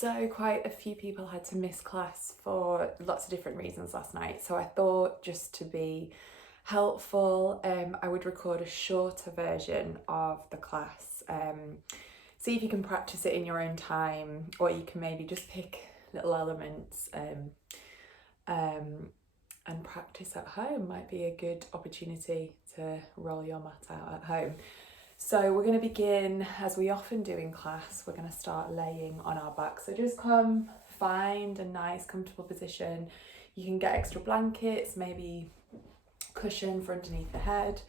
So quite a few people had to miss class for lots of different reasons last night. So I thought, just to be helpful, I would record a shorter version of the class. See if you can practice it in your own time, or you can maybe just pick little elements and practice at home. Might be a good opportunity to roll your mat out at home. So we're going to begin, as we often do in class, we're going to start laying on our back. So just come, find a nice comfortable position. You can get extra blankets, maybe cushion for underneath the head,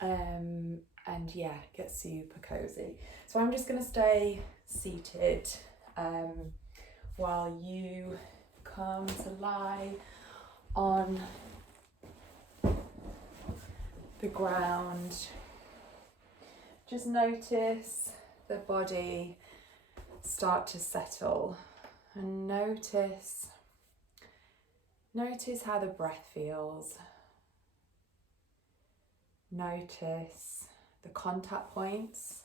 and yeah, get super cozy. So I'm just going to stay seated while you come to lie on the ground. Just notice the body start to settle, and notice how the breath feels. Notice the contact points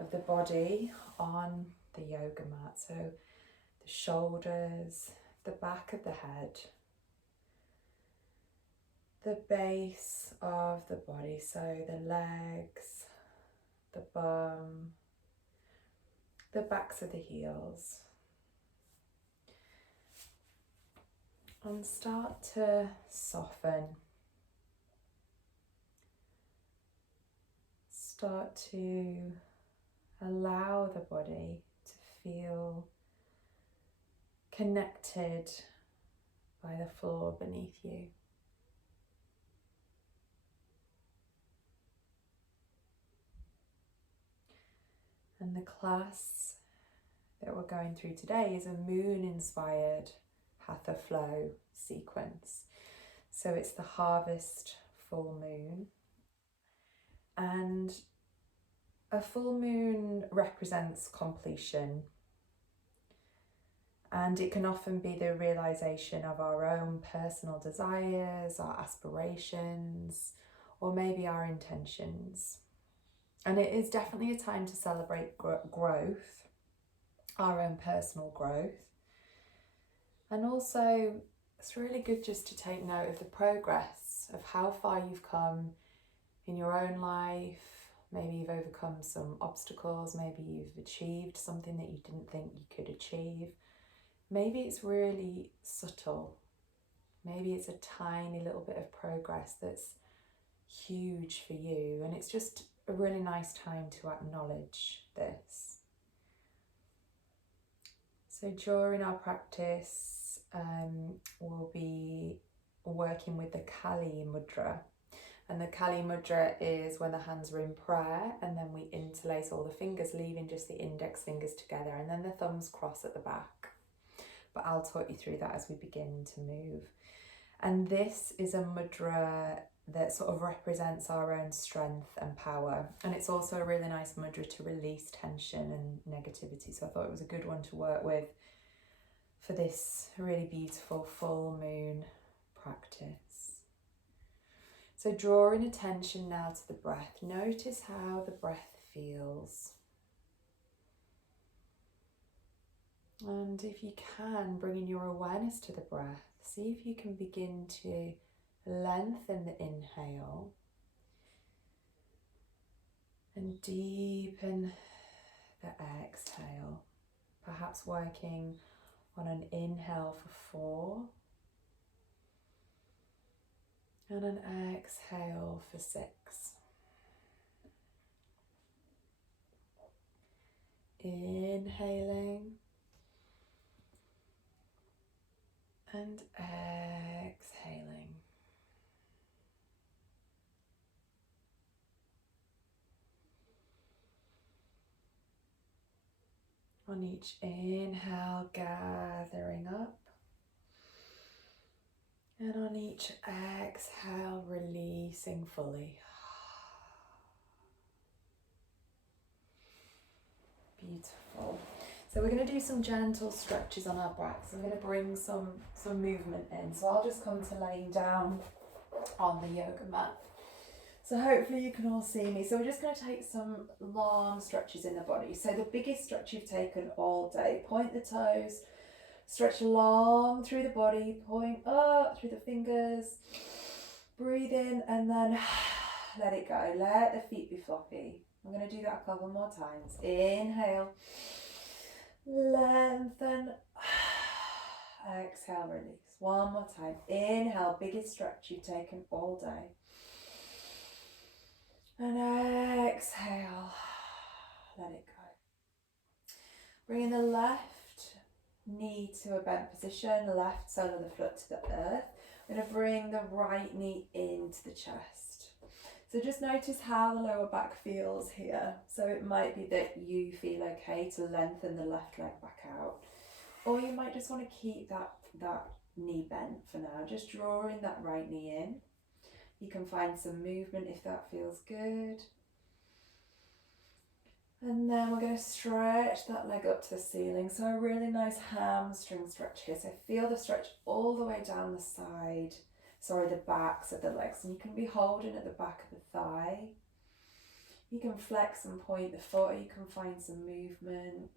of the body on the yoga mat. So the shoulders, the back of the head, the base of the body, so the legs, the bum, the backs of the heels, and start to soften. Start to allow the body to feel connected by the floor beneath you. And the class that we're going through today is a moon-inspired Hatha flow sequence. So it's the harvest full moon. And a full moon represents completion. And it can often be the realization of our own personal desires, our aspirations, or maybe our intentions. And it is definitely a time to celebrate growth, our own personal growth. And also, it's really good just to take note of the progress of how far you've come in your own life. Maybe you've overcome some obstacles, maybe you've achieved something that you didn't think you could achieve. Maybe it's really subtle. Maybe it's a tiny little bit of progress that's huge for you, and it's just a really nice time to acknowledge this. So during our practice, we'll be working with the Kali mudra. And the Kali mudra is when the hands are in prayer, and then we interlace all the fingers, leaving just the index fingers together, and then the thumbs cross at the back. But I'll talk you through that as we begin to move. And this is a mudra that sort of represents our own strength and power. And it's also a really nice mudra to release tension and negativity. So I thought it was a good one to work with for this really beautiful full moon practice. So drawing attention now to the breath. Notice how the breath feels. And if you can, bringing your awareness to the breath, see if you can begin to lengthen the inhale and deepen the exhale. Perhaps working on an inhale for 4 and an exhale for 6. Inhaling and exhaling. On each inhale, gathering up, and on each exhale, releasing fully. Beautiful. So we're going to do some gentle stretches on our backs. I'm going to bring some movement in. So I'll just come to laying down on the yoga mat. So hopefully you can all see me. So we're just going to take some long stretches in the body. So the biggest stretch you've taken all day, point the toes, stretch long through the body, point up through the fingers, breathe in and then let it go. Let the feet be floppy. I'm going to do that a couple more times. Inhale, lengthen, exhale, release. One more time. Inhale, biggest stretch you've taken all day. And exhale, let it go. Bringing the left knee to a bent position, left sole of the foot to the earth. I'm going to bring the right knee into the chest. So just notice how the lower back feels here. So it might be that you feel okay to lengthen the left leg back out. Or you might just want to keep that knee bent for now. Just drawing that right knee in. You can find some movement if that feels good. And then we're going to stretch that leg up to the ceiling. So a really nice hamstring stretch here. So feel the stretch all the way down the side. The backs of the legs. And you can be holding at the back of the thigh. You can flex and point the foot. Or you can find some movement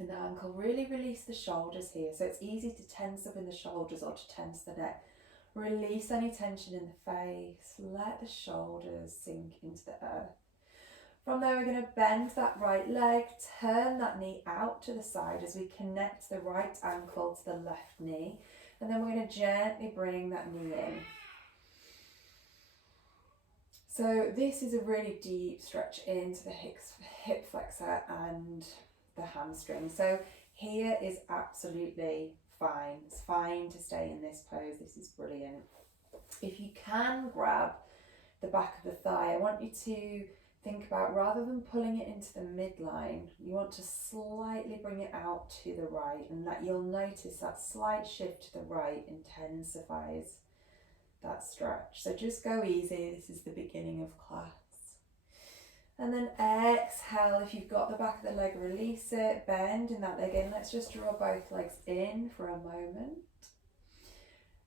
in the ankle. Really release the shoulders here. So it's easy to tense up in the shoulders or to tense the neck. Release any tension in the face. Let the shoulders sink into the earth. From there, we're going to bend that right leg, turn that knee out to the side as we connect the right ankle to the left knee. And then we're going to gently bring that knee in. So this is a really deep stretch into the hip flexor and the hamstring. So here is absolutely fine. It's fine to stay in this pose. This is brilliant. If you can grab the back of the thigh, I want you to think about, rather than pulling it into the midline, you want to slightly bring it out to the right, and that you'll notice that slight shift to the right intensifies that stretch. So just go easy. This is the beginning of class. And then exhale. If you've got the back of the leg, release it, bend in that leg in. Let's just draw both legs in for a moment.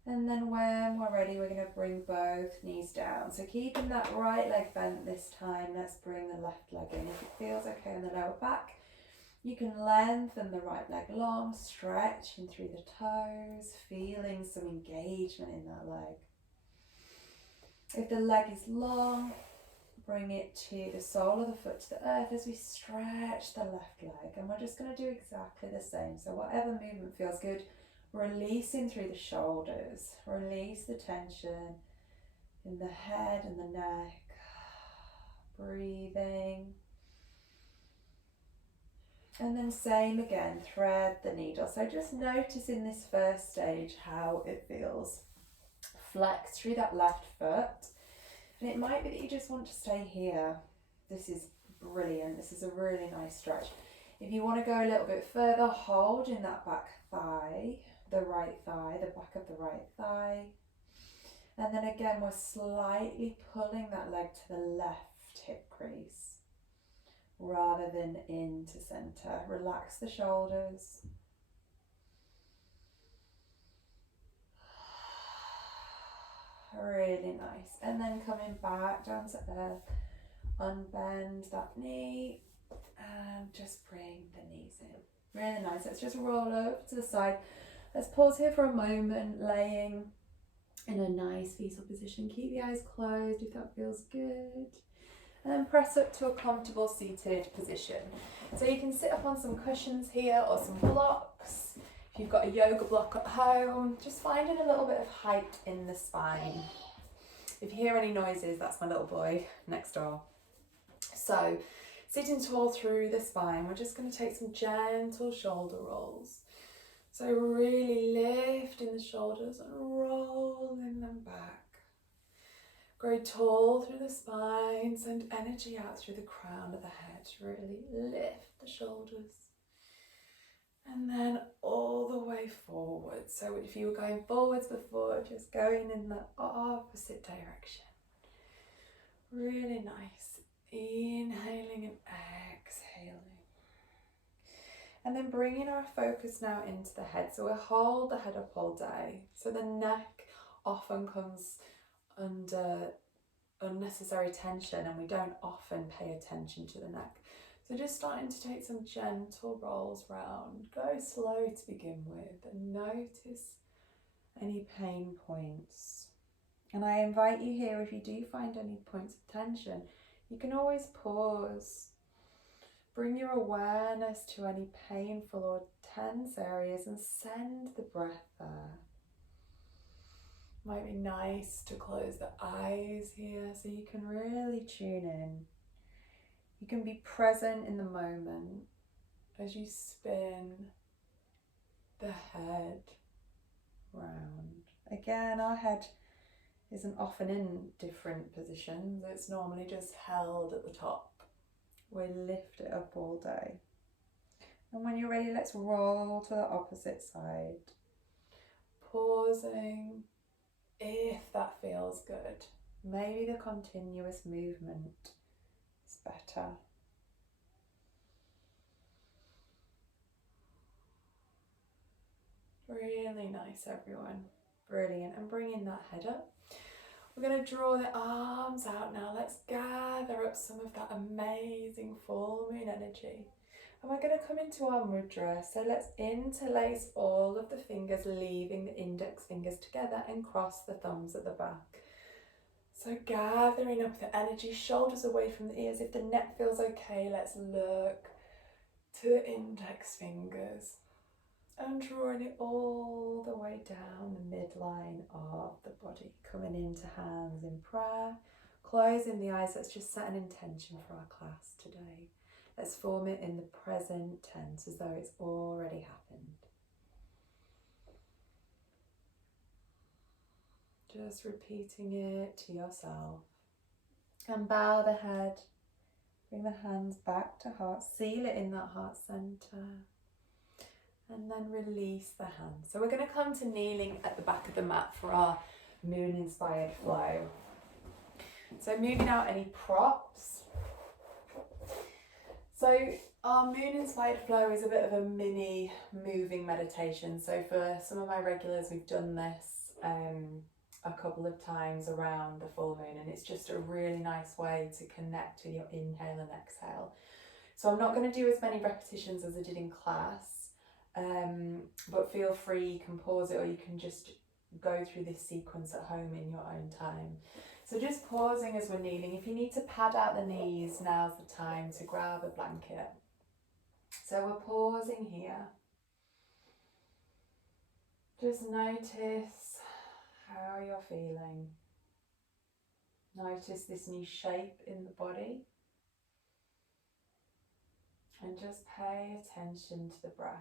And then when we're ready, we're going to bring both knees down. So keeping that right leg bent this time, let's bring the left leg in. If it feels okay on the lower back, you can lengthen the right leg long, stretching through the toes, feeling some engagement in that leg. If the leg is long, bring it to the sole of the foot to the earth as we stretch the left leg. And we're just going to do exactly the same. So whatever movement feels good, releasing through the shoulders. Release the tension in the head and the neck. Breathing. And then same again, thread the needle. So just notice in this first stage how it feels. Flex through that left foot. And it might be that you just want to stay here. This is brilliant. This is a really nice stretch. If you want to go a little bit further, hold in that back thigh, the right thigh, the back of the right thigh. And then again, we're slightly pulling that leg to the left hip crease rather than into center. Relax the shoulders. Really nice. And then coming back down to earth, unbend that knee and just bring the knees in. Really nice. Let's just roll over to the side. Let's pause here for a moment, laying in a nice fetal position. Keep the eyes closed if that feels good. And then press up to a comfortable seated position. So you can sit up on some cushions here or some blocks. If you've got a yoga block at home, just finding a little bit of height in the spine. If you hear any noises, that's my little boy next door. So sitting tall through the spine, we're just going to take some gentle shoulder rolls. So really lifting the shoulders and rolling them back. Grow tall through the spine, send energy out through the crown of the head. Really lift the shoulders. And then all the way forward. So if you were going forwards before, just going in the opposite direction. Really nice. Inhaling and exhaling. And then bringing our focus now into the head. So we'll hold the head up all day. So the neck often comes under unnecessary tension, and we don't often pay attention to the neck. So just starting to take some gentle rolls round. Go slow to begin with and notice any pain points. And I invite you here, if you do find any points of tension, you can always pause. Bring your awareness to any painful or tense areas and send the breath there. Might be nice to close the eyes here so you can really tune in. You can be present in the moment as you spin the head round. Again, our head isn't often in different positions. It's normally just held at the top. We lift it up all day. And when you're ready, let's roll to the opposite side. Pausing if that feels good. Maybe the continuous movement is better. Really nice, everyone. Brilliant. And bringing that head up. We're going to draw the arms out now. Let's gather up some of that amazing full moon energy. And we're going to come into our mudra. So let's interlace all of the fingers, leaving the index fingers together, and cross the thumbs at the back. So gathering up the energy, shoulders away from the ears. If the neck feels okay, let's look to the index fingers. And drawing it all the way down the midline of the body, coming into hands in prayer, closing the eyes. Let's just set an intention for our class today. Let's form it in the present tense as though it's already happened. Just repeating it to yourself. And bow the head, bring the hands back to heart, seal it in that heart center. And then release the hands. So we're going to come to kneeling at the back of the mat for our moon-inspired flow. So moving out any props. So our moon-inspired flow is a bit of a mini moving meditation. So for some of my regulars, we've done this a couple of times around the full moon, and it's just a really nice way to connect to your inhale and exhale. So I'm not going to do as many repetitions as I did in class. But feel free, you can pause it or you can just go through this sequence at home in your own time. So just pausing as we're kneeling. If you need to pad out the knees, now's the time to grab a blanket. So we're pausing here. Just notice how you're feeling. Notice this new shape in the body. And just pay attention to the breath.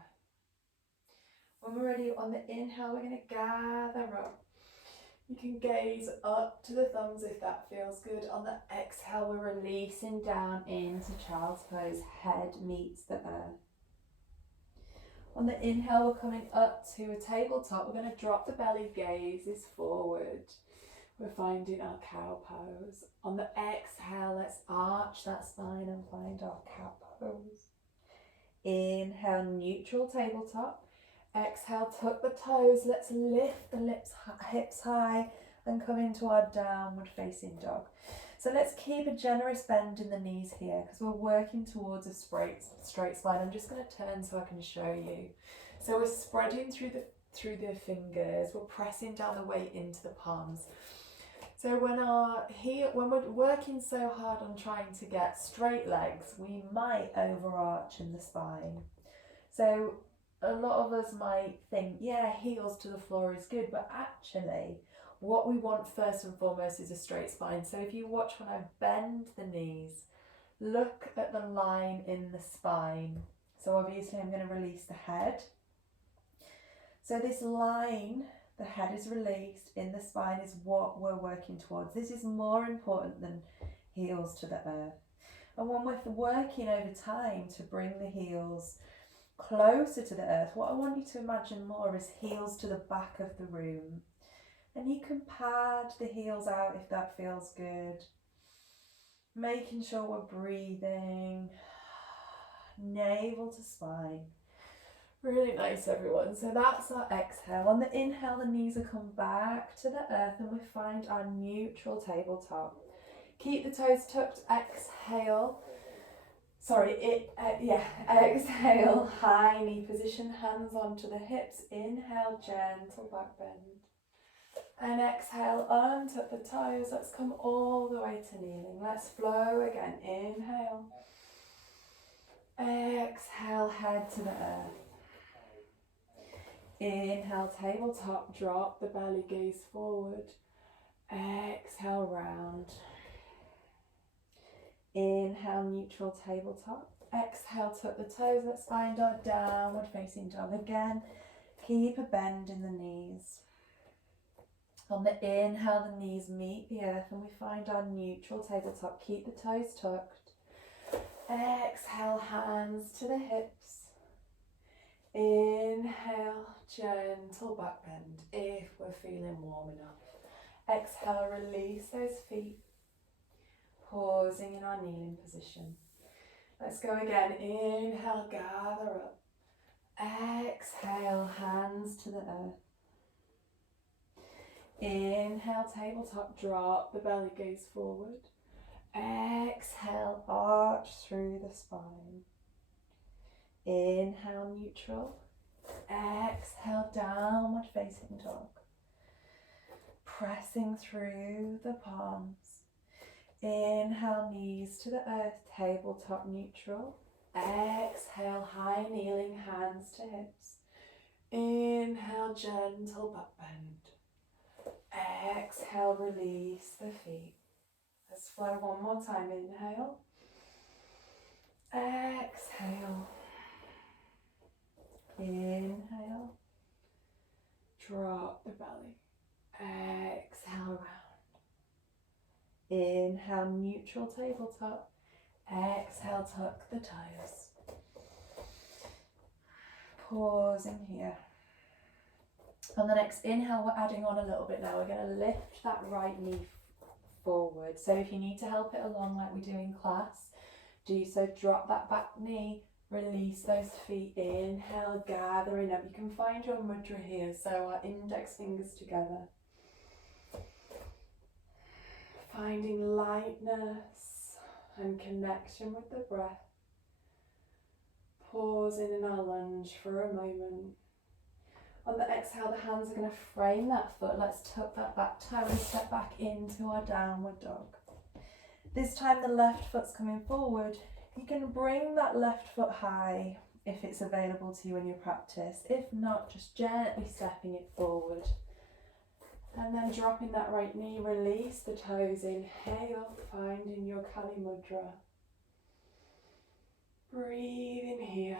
When we're ready, on the inhale, we're going to gather up. You can gaze up to the thumbs if that feels good. On the exhale, we're releasing down into child's pose. Head meets the earth. On the inhale, we're coming up to a tabletop. We're going to drop the belly, gaze is forward. We're finding our cow pose. On the exhale, let's arch that spine and find our cow pose. Inhale, neutral tabletop. Exhale, tuck the toes. Let's lift the hips high and come into our downward facing dog. So let's keep a generous bend in the knees here because we're working towards a straight spine. I'm just going to turn so I can show you. So we're spreading through the fingers. We're pressing down the weight into the palms. So when we're working so hard on trying to get straight legs, we might overarch in the spine. So a lot of us might think, yeah, heels to the floor is good, but actually what we want first and foremost is a straight spine. So if you watch when I bend the knees, look at the line in the spine. So obviously I'm going to release the head. So this line, the head is released, in the spine is what we're working towards. This is more important than heels to the earth. And when we're working over time to bring the heels closer to the earth, what I want you to imagine more is heels to the back of the room. And you can pad the heels out if that feels good. Making sure we're breathing, navel to spine. Really nice, everyone. So that's our exhale. On the inhale, the knees will come back to the earth and we find our neutral tabletop. Keep the toes tucked, exhale. Exhale, high knee position, hands onto the hips. Inhale, gentle back bend. And exhale, untuck the toes. Let's come all the way to kneeling. Let's flow again. Inhale. Exhale, head to the earth. Inhale, tabletop, drop the belly, gaze forward. Exhale, round. Inhale, neutral tabletop. Exhale, tuck the toes. Let's find our downward facing dog again. Keep a bend in the knees. On the inhale, the knees meet the earth and we find our neutral tabletop. Keep the toes tucked. Exhale, hands to the hips. Inhale, gentle back bend if we're feeling warm enough. Exhale, release those feet. Pausing in our kneeling position. Let's go again. Inhale, gather up. Exhale, hands to the earth. Inhale, tabletop, drop the belly, gaze forward. Exhale, arch through the spine. Inhale, neutral. Exhale, downward facing dog. Pressing through the palms. Inhale, knees to the earth, tabletop, neutral. Exhale, high kneeling, hands to hips. Inhale, gentle back bend. Exhale, release the feet. Let's flow one more time. Inhale. Exhale. Inhale. Drop the belly. Exhale, round. Inhale, neutral tabletop. Exhale, tuck the toes. Pausing here. On the next inhale, we're adding on a little bit now. We're going to lift that right knee forward. So if you need to help it along like we do in class, do so. Drop that back knee. Release those feet. Inhale, gathering up. You can find your mudra here. So our index fingers together. Finding lightness and connection with the breath. Pausing in our lunge for a moment. On the exhale, the hands are going to frame that foot. Let's tuck that back toe and step back into our downward dog. This time the left foot's coming forward. You can bring that left foot high if it's available to you in your practice. If not, just gently stepping it forward. And then dropping that right knee, release the toes, inhale, finding your Kali Mudra. Breathe in here.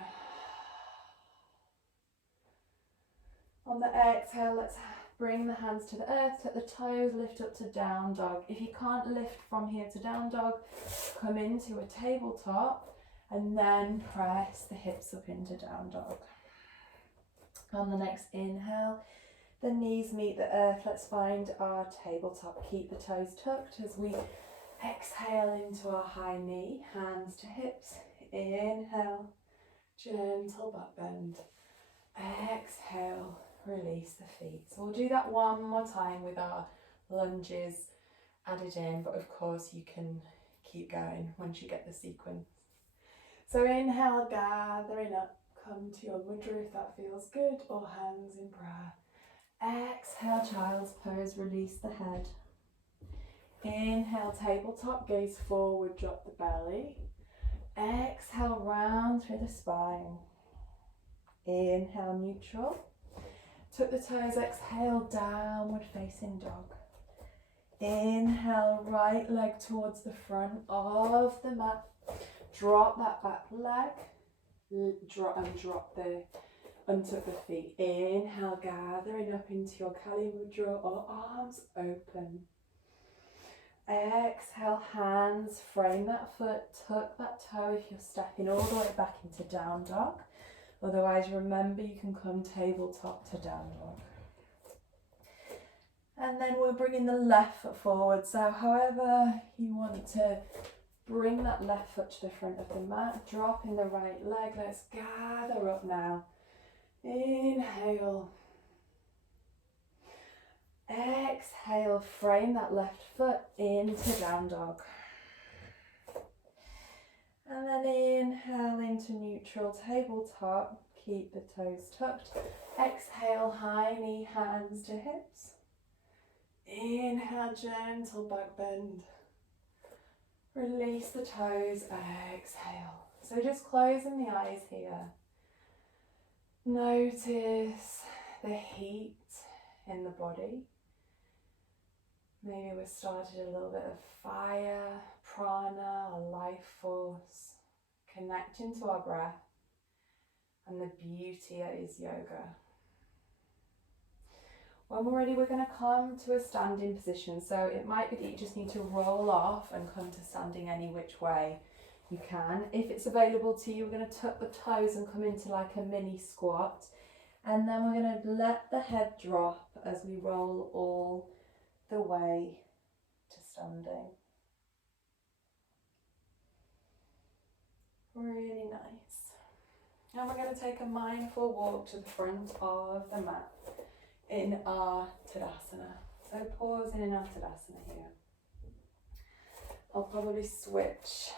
On the exhale, let's bring the hands to the earth, tuck the toes, lift up to down dog. If you can't lift from here to down dog, come into a tabletop and then press the hips up into down dog. On the next inhale, the knees meet the earth. Let's find our tabletop. Keep the toes tucked as we exhale into our high knee, hands to hips. Inhale, gentle back bend. Exhale, release the feet. So we'll do that one more time with our lunges added in, but of course you can keep going once you get the sequence. So inhale, gathering up. Come to your mudra if that feels good, or hands in prayer. Exhale, child's pose, release the head. Inhale, tabletop, gaze forward, drop the belly. Exhale, round through the spine. Inhale, neutral. Tuck the toes, exhale, downward facing dog. Inhale, right leg towards the front of the mat. Drop that back leg. Untuck the feet. Inhale, gathering up into your Kali Mudra or arms open. Exhale, hands frame that foot, tuck that toe if you're stepping all the way back into down dog. Otherwise, remember you can come tabletop to down dog. And then we're bringing the left foot forward. So however you want to bring that left foot to the front of the mat, dropping the right leg. Let's gather up now. Inhale. exhale, frame that left foot into down dog. And then inhale into neutral tabletop. Keep the toes tucked. Exhale, high knee, hands to hips. Inhale, gentle back bend. Release the toes, exhale. So just closing the eyes here. Notice the heat in the body. Maybe we've started a little bit of fire, prana, or life force, connecting to our breath and the beauty that is yoga. When we're ready, we're going to come to a standing position. So it might be that you just need to roll off and come to standing any which way you can. If it's available to you, we're going to tuck the toes and come into like a mini squat. And then we're going to let the head drop as we roll all the way to standing. Really nice. And we're going to take a mindful walk to the front of the mat in our Tadasana. So pausing in our Tadasana here. I'll probably switch.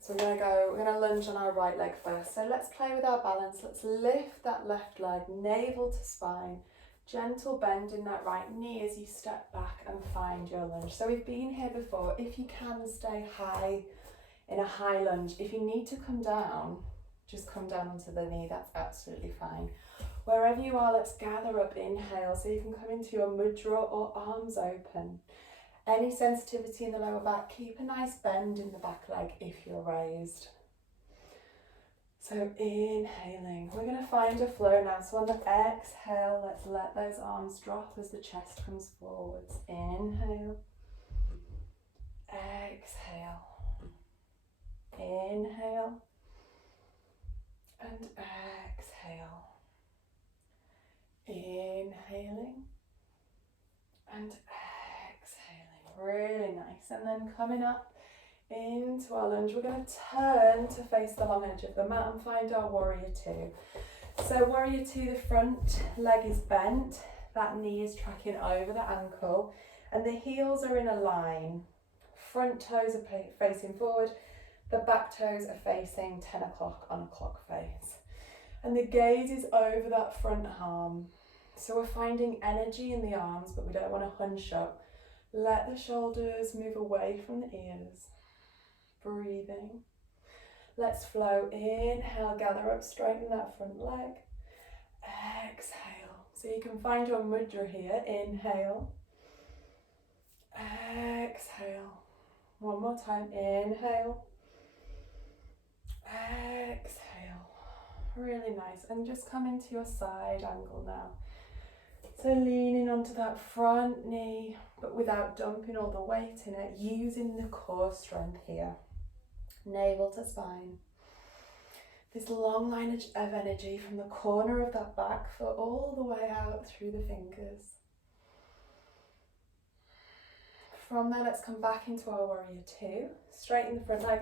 So we're going to lunge on our right leg first. So let's play with our balance. Let's lift that left leg, navel to spine. Gentle bend in that right knee as you step back and find your lunge. So we've been here before. If you can, stay high in a high lunge. If you need to come down, just come down onto the knee. That's absolutely fine. Wherever you are, let's gather up, inhale, so you can come into your mudra or arms open. Any sensitivity in the lower back, keep a nice bend in the back leg if you're raised. So inhaling, we're going to find a flow now. So on the exhale, let's let those arms drop as the chest comes forwards. Inhale, exhale, inhale, and exhale. Inhaling and exhaling, really nice. And then coming up into our lunge, we're going to turn to face the long edge of the mat and find our warrior two. So warrior two, the front leg is bent, that knee is tracking over the ankle, and the heels are in a line. Front toes are facing forward, the back toes are facing 10 o'clock on a clock face. And the gaze is over that front arm. So we're finding energy in the arms, but we don't want to hunch up. Let the shoulders move away from the ears. Breathing. Let's flow. Inhale, gather up, straighten that front leg. Exhale. So you can find your mudra here. Inhale. Exhale. One more time. Inhale. Exhale. Really nice. And just come into your side angle now. So leaning onto that front knee, but without dumping all the weight in it, using the core strength here. Navel to spine. This long line of energy from the corner of that back foot all the way out through the fingers. From there, let's come back into our warrior two. Straighten the front leg.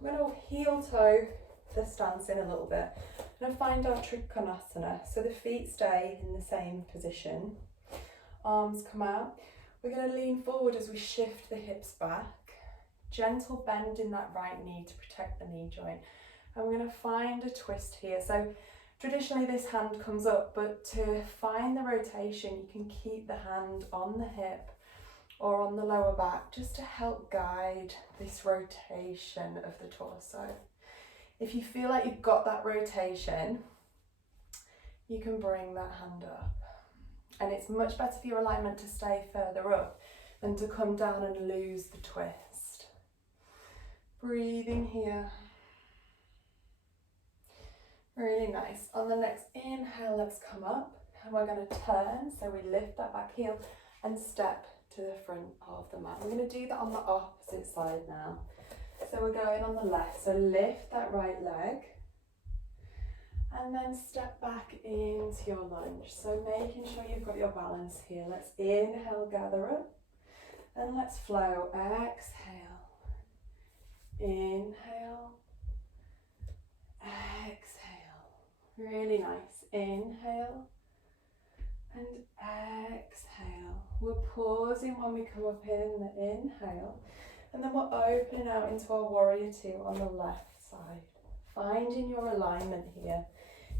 I'm going to heel toe the stance in a little bit. I'm going to find our Trikonasana. So the feet stay in the same position. Arms come out. We're going to lean forward as we shift the hips back. Gentle bend in that right knee to protect the knee joint. And we're going to find a twist here. So traditionally this hand comes up, but to find the rotation, you can keep the hand on the hip or on the lower back just to help guide this rotation of the torso. If you feel like you've got that rotation, you can bring that hand up. And it's much better for your alignment to stay further up than to come down and lose the twist. Breathing here. Really nice. On the next inhale, let's come up and we're going to turn. So we lift that back heel and step to the front of the mat. We're going to do that on the opposite side now. So we're going on the left. So lift that right leg and then step back into your lunge. So making sure you've got your balance here. Let's inhale, gather up, and let's flow. Exhale, inhale, exhale. Really nice. Inhale, And exhale. We're pausing when we come up in the inhale. And then we're opening out into our warrior two on the left side. Finding your alignment here.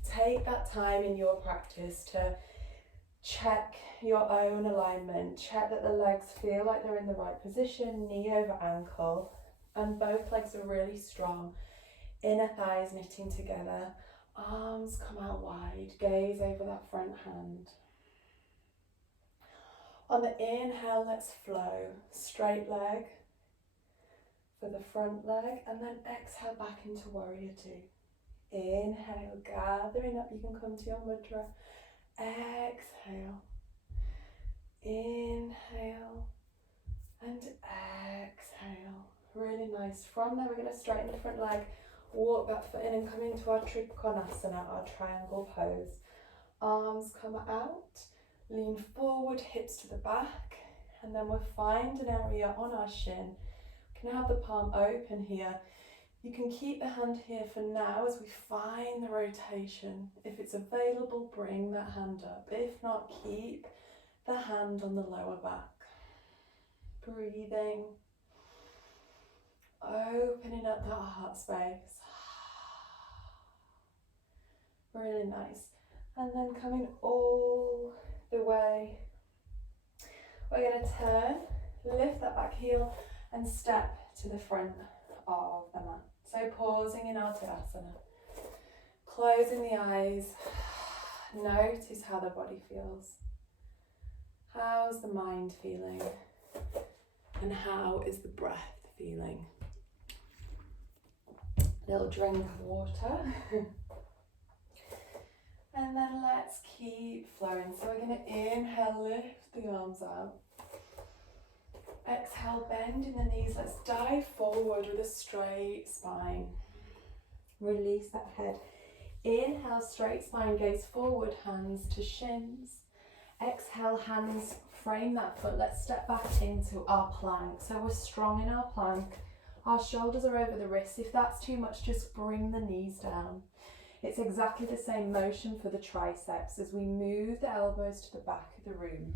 Take that time in your practice to check your own alignment. Check that the legs feel like they're in the right position, knee over ankle. And both legs are really strong. Inner thighs knitting together. Arms come out wide. Gaze over that front hand. On the inhale, let's flow. Straight leg for the front leg, and then exhale back into warrior two. Inhale, gathering up, you can come to your mudra. Exhale. Inhale and exhale. Really nice. From there, we're going to straighten the front leg, walk that foot in and come into our Trikonasana, our triangle pose. Arms come out, lean forward, hips to the back, and then we'll find an area on our shin. We can have the palm open here. You can keep the hand here for now as we find the rotation. If it's available, bring that hand up. If not, keep the hand on the lower back. Breathing. Opening up that heart space. Really nice. And then coming all the way. We're going to turn, lift that back heel and step to the front of the mat. So pausing in our Tadasana. Closing the eyes. Notice how the body feels. How's the mind feeling? And how is the breath feeling? Little drink of water. And then let's keep flowing. So we're going to inhale, lift the arms out. Exhale, bend in the knees. Let's dive forward with a straight spine. Release that head. Inhale, straight spine, gaze forward, hands to shins. Exhale, hands frame that foot. Let's step back into our plank. So we're strong in our plank. Our shoulders are over the wrists. If that's too much, just bring the knees down. It's exactly the same motion for the triceps as we move the elbows to the back of the room.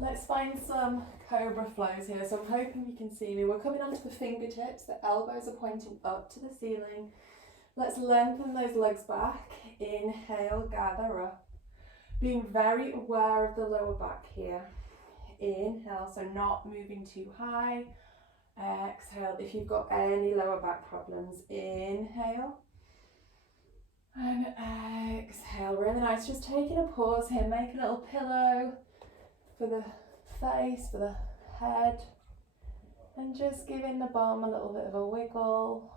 Let's find some cobra flows here. So I'm hoping you can see me. We're coming onto the fingertips. The elbows are pointing up to the ceiling. Let's lengthen those legs back. Inhale, gather up. Being very aware of the lower back here. Inhale, so not moving too high. Exhale, if you've got any lower back problems. Inhale. And exhale. Really nice. Just taking a pause here. Make a little pillow for the face, for the head. And just giving the bum a little bit of a wiggle.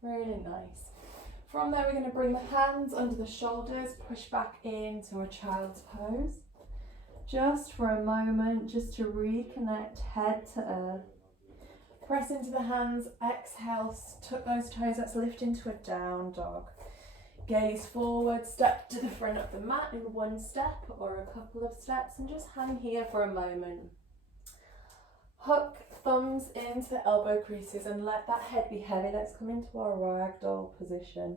Really nice. From there, we're going to bring the hands under the shoulders, push back into a child's pose. Just for a moment, just to reconnect head to earth. Press into the hands, exhale, tuck those toes, let's lift into a down dog. Gaze forward, step to the front of the mat in one step or a couple of steps and just hang here for a moment. Hook thumbs into the elbow creases and let that head be heavy. Let's come into our ragdoll position.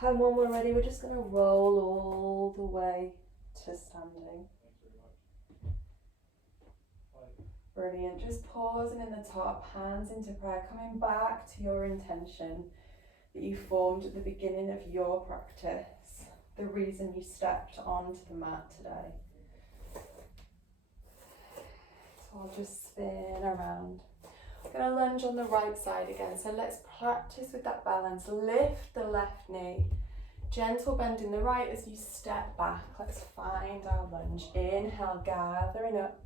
And when we're ready, we're just going to roll all the way to standing. Brilliant. Just pausing in the top, hands into prayer, coming back to your intention that you formed at the beginning of your practice, the reason you stepped onto the mat today. So I'll just spin around. I'm going to lunge on the right side again. So let's practice with that balance. Lift the left knee. Gentle bend in the right as you step back. Let's find our lunge. Inhale, gathering up.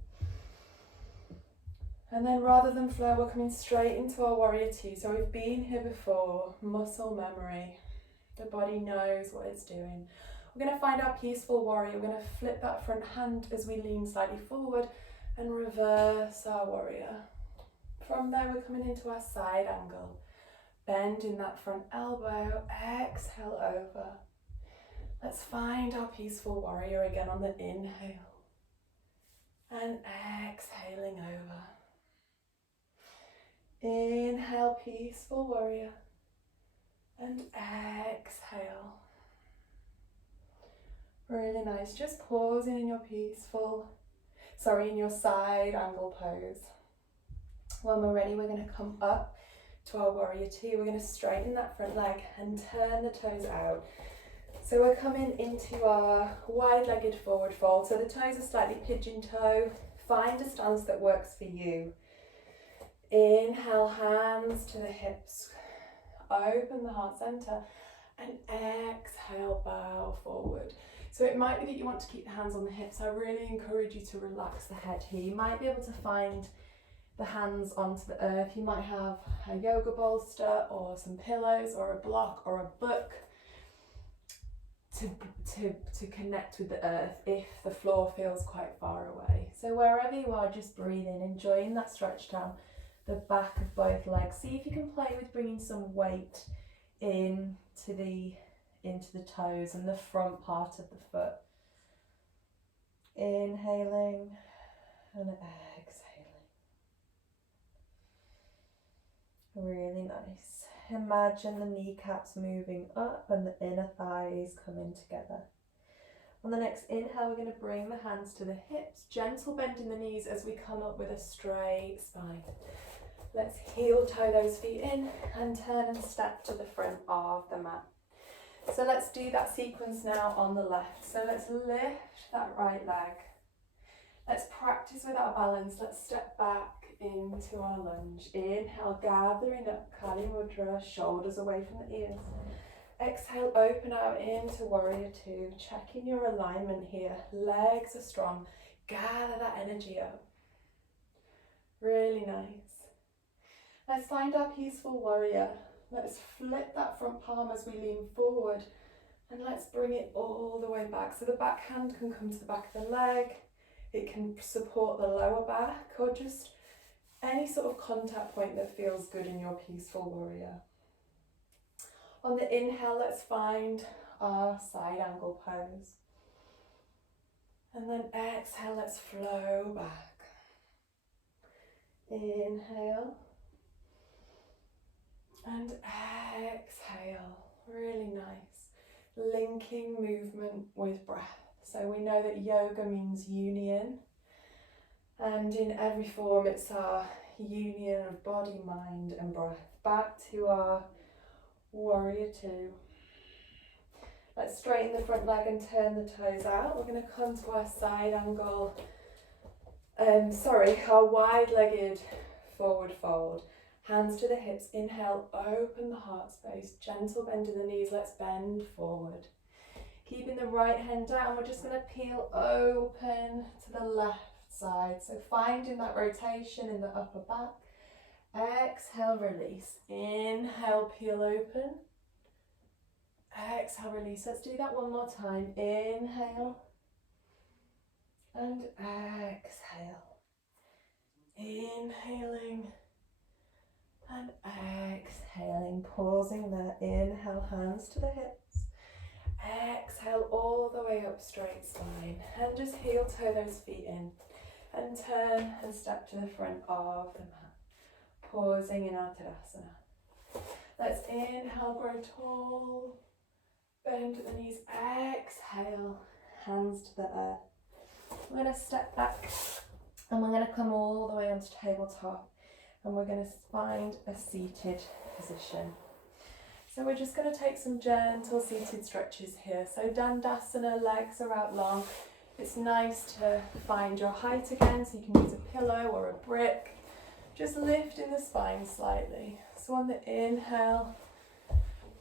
And then rather than flow, we're coming straight into our warrior two. So we've been here before, muscle memory. The body knows what it's doing. We're going to find our peaceful warrior. We're going to flip that front hand as we lean slightly forward and reverse our warrior. From there, we're coming into our side angle. Bend in that front elbow, exhale over. Let's find our peaceful warrior again on the inhale. And exhaling over. Inhale, peaceful warrior. And exhale. Really nice. Just pausing in your in your side angle pose. When we're ready, we're going to come up to our warrior two. We're going to straighten that front leg and turn the toes out. So we're coming into our wide-legged forward fold. So the toes are slightly pigeon toe. Find a stance that works for you. Inhale, hands to the hips. Open the heart center. And exhale, bow forward. So it might be that you want to keep the hands on the hips. I really encourage you to relax the head here. You might be able to find the hands onto the earth. You might have a yoga bolster or some pillows or a block or a book to connect with the earth if the floor feels quite far away. So wherever you are, just breathe in, enjoying that stretch down the back of both legs. See if you can play with bringing some weight into the toes and the front part of the foot. Inhaling and exhaling. Really nice. Imagine the kneecaps moving up and the inner thighs coming together. On the next inhale, we're going to bring the hands to the hips, gentle bend in the knees as we come up with a straight spine. Let's heel toe those feet in and turn and step to the front of the mat. So let's do that sequence now on the left. So let's lift that right leg. Let's practice with our balance. Let's step back into our lunge. Inhale, gathering up Kali Mudra, shoulders away from the ears. Exhale, open out into warrior two. Checking your alignment here. Legs are strong. Gather that energy up. Really nice. Let's find our peaceful warrior. Let's flip that front palm as we lean forward. And let's bring it all the way back. So the back hand can come to the back of the leg. It can support the lower back or just any sort of contact point that feels good in your peaceful warrior. On the inhale, let's find our side angle pose. And then exhale, let's flow back. Inhale. And exhale. Really nice. Linking movement with breath. So we know that yoga means union. And in every form, it's our union of body, mind, and breath. Back to our warrior two. Let's straighten the front leg and turn the toes out. We're going to come to our side angle, our wide-legged forward fold. Hands to the hips. Inhale, open the heart space. Gentle bend in the knees. Let's bend forward. Keeping the right hand down, we're just going to peel open to the left side. So finding that rotation in the upper back. Exhale, release. Inhale, peel open. Exhale, release. Let's do that one more time. Inhale. And exhale. Inhaling. And exhaling. Pausing there. Inhale, hands to the hips. Exhale all the way up, straight spine. And just heel toe those feet in. And turn and step to the front of the mat. Pausing in our Tadasana. Let's inhale, grow tall. Bend at the knees. Exhale, hands to the earth. We're going to step back and we're going to come all the way onto tabletop. And we're going to find a seated position. So we're just going to take some gentle seated stretches here. So Dandasana, legs are out long. It's nice to find your height again, so you can use a pillow or a brick. Just lifting the spine slightly. So on the inhale,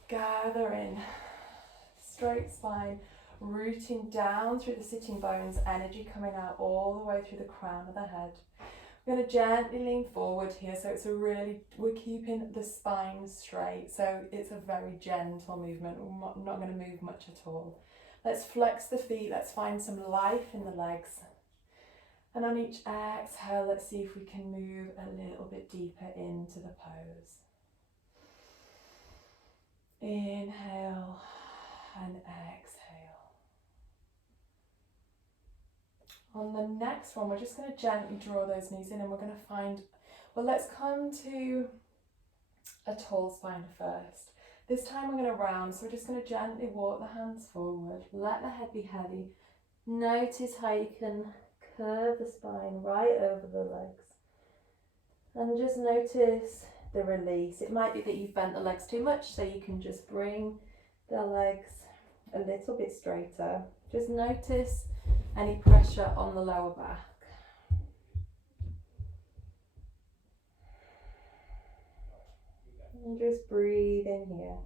gather in. Straight spine, rooting down through the sitting bones, energy coming out all the way through the crown of the head. We're going to gently lean forward here, so we're keeping the spine straight, so it's a very gentle movement. We're not going to move much at all. Let's flex the feet, let's find some life in the legs. And on each exhale, let's see if we can move a little bit deeper into the pose. Inhale and exhale. On the next one, we're just going to gently draw those knees in and we're going to let's come to a tall spine first. This time we're going to round, so we're just going to gently walk the hands forward. Let the head be heavy. Notice how you can curve the spine right over the legs. And just notice the release. It might be that you've bent the legs too much, so you can just bring the legs a little bit straighter. Just notice any pressure on the lower back. And just breathe in here.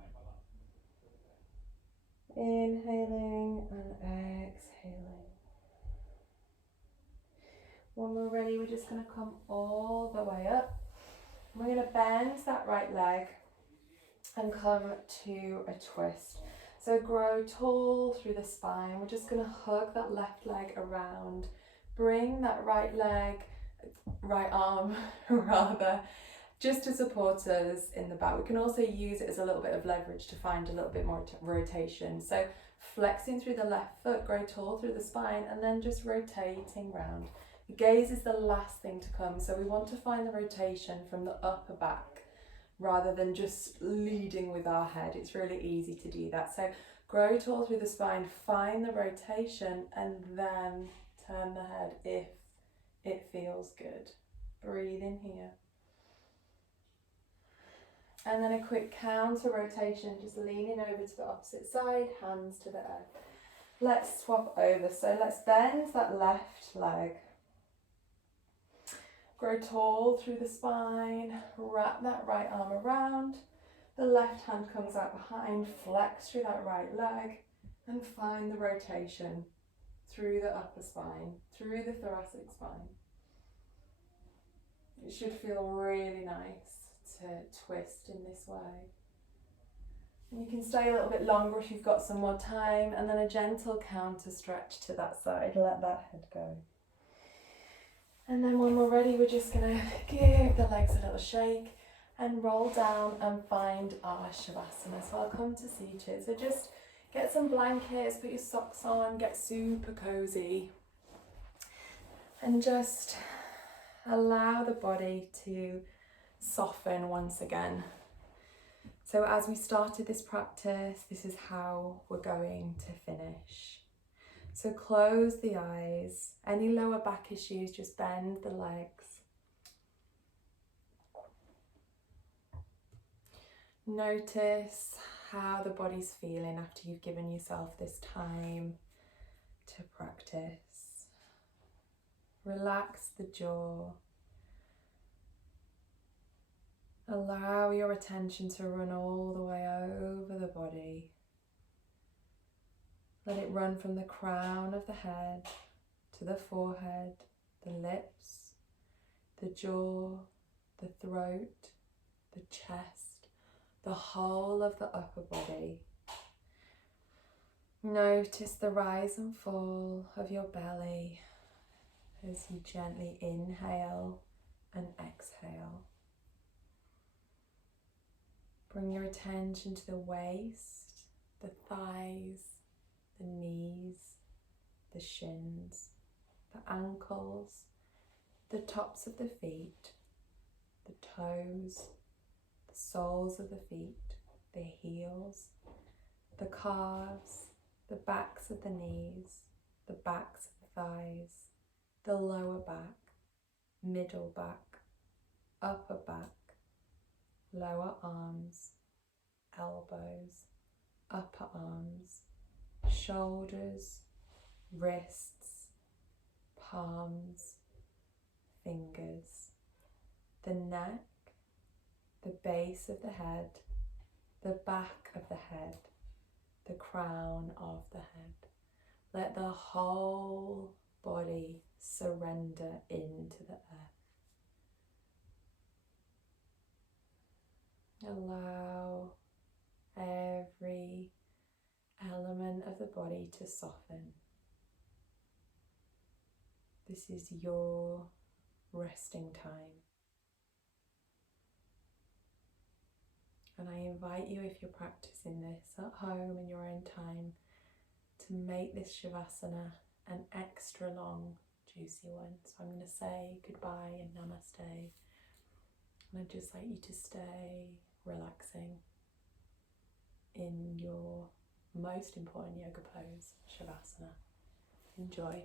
Inhaling and exhaling. When we're ready, we're just going to come all the way up. We're going to bend that right leg and come to a twist. So grow tall through the spine. We're just going to hug that left leg around. Bring that right arm rather, just to support us in the back. We can also use it as a little bit of leverage to find a little bit more rotation. So flexing through the left foot, grow tall through the spine, and then just rotating round. The gaze is the last thing to come, so we want to find the rotation from the upper back rather than just leading with our head. It's really easy to do that. So grow tall through the spine, find the rotation, and then turn the head if it feels good. Breathe in here. And then a quick counter rotation, just leaning over to the opposite side, hands to the earth. Let's swap over. So let's bend that left leg. Grow tall through the spine, wrap that right arm around, the left hand comes out behind, flex through that right leg, and find the rotation through the upper spine, through the thoracic spine. It should feel really nice to twist in this way. And you can stay a little bit longer if you've got some more time, and then a gentle counter stretch to that side, let that head go. And then when we're ready, we're just going to give the legs a little shake and roll down and find our Shavasana. So I'll come to seated. So just get some blankets, put your socks on, get super cozy. And just allow the body to soften once again. So as we started this practice, this is how we're going to finish. So close the eyes. Any lower back issues, just bend the legs. Notice how the body's feeling after you've given yourself this time to practice. Relax the jaw. Allow your attention to run all the way over the body. Let it run from the crown of the head to the forehead, the lips, the jaw, the throat, the chest, the whole of the upper body. Notice the rise and fall of your belly as you gently inhale and exhale. Bring your attention to the waist, the thighs, the knees, the shins, the ankles, the tops of the feet, the toes, the soles of the feet, the heels, the calves, the backs of the knees, the backs of the thighs, the lower back, middle back, upper back, lower arms, elbows, upper arms, shoulders, wrists, palms, fingers, the neck, the base of the head, the back of the head, the crown of the head. Let the whole body surrender into the earth. Allow every element of the body to soften. This is your resting time. And I invite you, if you're practicing this at home in your own time, to make this Shavasana an extra long, juicy one. So I'm going to say goodbye and namaste. And I'd just like you to stay relaxing. in your most important yoga pose, Shavasana. Enjoy.